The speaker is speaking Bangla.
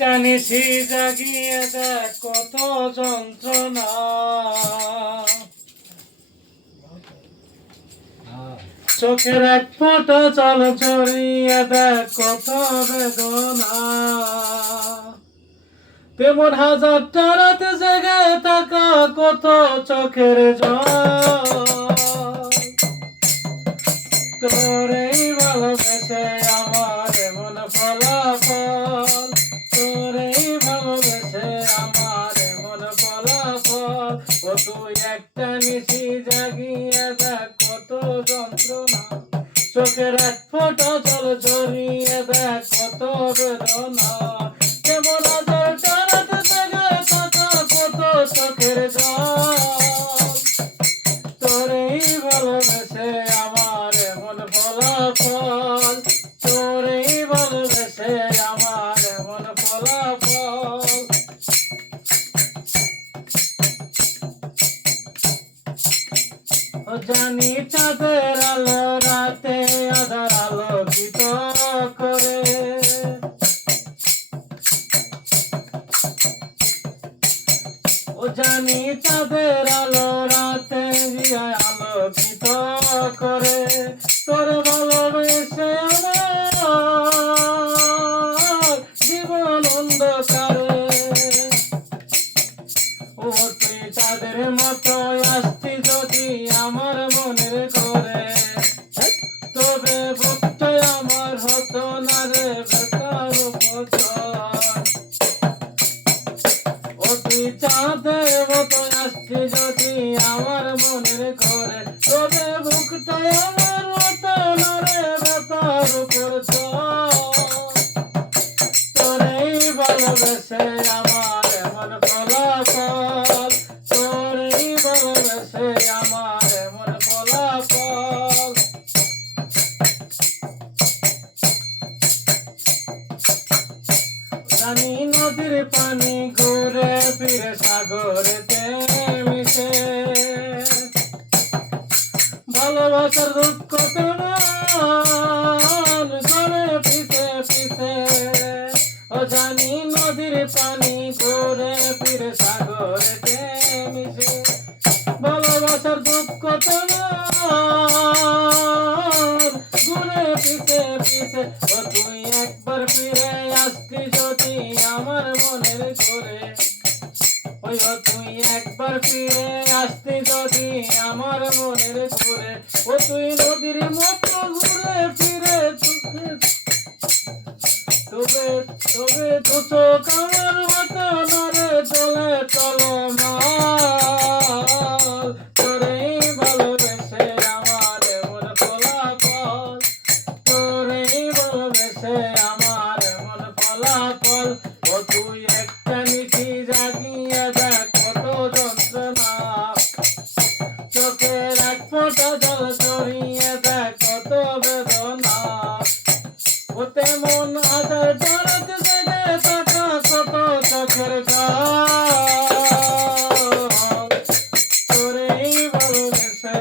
টানিছি জাগিয়ে দেখ কত যন্ত্রণা, চোখের এক ফোঁটা জল ঝরিয়ে দেখ কত বেদনা। তেমন হাজারটা রাত জেগে থাকা কত চোখের জল, তোরেই ভালোবেসে আমার এমন ফলাফল, তোরেই ভালোবেসে আমার এমন ফলাফল। ও তুই একটা নিশি জাগিয়ে দেখ কত যন্ত্রণা, চোখের এক ফোঁটা জল ঝরিয়ে দেখ কত বেদনা। কেমন হাজারটা রাত জেগে থাকা কত চোখের জল, তোরেই ভালোবেসে আমার এমন ফলাফল, তোরেই ভালোবেসে আমার এমন ফলাফল। জানি চাঁদের আলো রাতে আধার আলোকিত করে, ও জানি চাঁদের আলো রাতে আলোকিত করে। তোর ভালোবেসে আমার জীবন অন্ধকারে, ও তুই চাঁদের মতো আসতি যদি আমার মনের ঘরে, তবে বুকটাই আমার হতো না রে বেতার উপচর। ও তুই চাঁদের মতো আসতি যদি আমার মনের ঘরে, তবে বুকটাই আমার হতো না রে বেতার উপচর। তোরেই ভালোবেসে আমার এমন ফলাফল, তোরেই ভালোবেসে আমার এমন ফলাফল। জানি নদীর পানি ঘুরে ফিরে সাগরেতে মিশে, ভালোবাসার দুঃখ তোমার ঘরে পিছে পিছে। ও জানি নদীর পানি ঘুরে ফিরে সাগরেতে মিশে, ভালোবাসার দুঃখ তোমার ঘুরে পিছে পিছে। ও তুই একবার ফিরে আসতি যদি আমার মনের ঘরে, ওই ও তুই একবার ফিরে আসতি যদি আমার মনের ঘরে। ও তুই নদীর মতো ঘুরে ফিরে তবে তবে দু চোখ আমার মতো নরে চলে চলমান। তোরেই ভালোবেসে আমার এমন ফলাফল, তোরেই ভালোবেসে আমার এমন ফলাফল। ও তুই একটা নিশি জাগিয়ে দেখ কত যন্ত্রণা, চোখের এক ফোঁটা জল ঝরিয়ে দেখ কত বেদনা। ও তেমন হাজারটা রাত জেগে থাকা কত চোখের জল, তোরেই ভালোবেসে